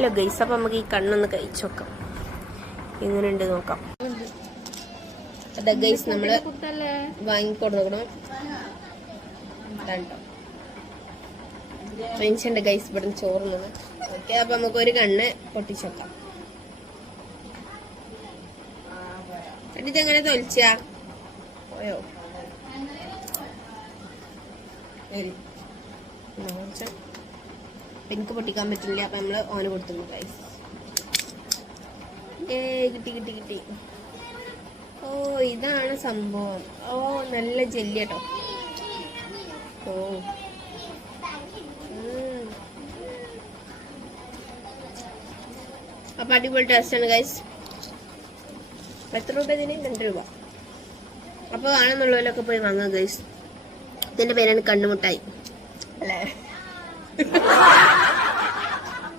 Hello guys, അപ്പം നമുക്ക് ഈ കണ്ണൊന്ന് കഴിച്ചു നോക്കാം, എങ്ങനെയുണ്ട് നോക്കാം. അതാ ഗൈസ് നമ്മള് വാങ്ങിക്കൊടുക്കണം. ഫ്രണ്ട്സുണ്ട് ഗൈസ് ഇവിടുന്ന് ചോറുന്നത്. ഓക്കെ, അപ്പൊ നമുക്ക് ഒരു കണ്ണ് പൊട്ടിച്ചു നോക്കാം. ഇതെങ്ങനെ തൊലിച്ചാ പോയോ? എനിക്ക് പൊട്ടിക്കാൻ പറ്റില്ല, അപ്പൊ നമ്മള് ഓന് കൊടുത്തു ഗൈസ്. കിട്ടി കിട്ടി കിട്ടി. ഓ, ഇതാണ് സംഭവം. ഓ, നല്ല ജെല്ലി കേട്ടോ. ഓ, അപ്പൊ അടിപൊളി ടേസ്റ്റ് ആണ് ഗൈസ്. എത്ര രൂപ ഇതിന്? 2 രൂപ. അപ്പൊ ആണെന്നുള്ളവരൊക്കെ പോയി വാങ്ങാം ഗൈസ്. ഇതിന്റെ പേരാണ് കണ്ണുമുട്ടായി അല്ലേ?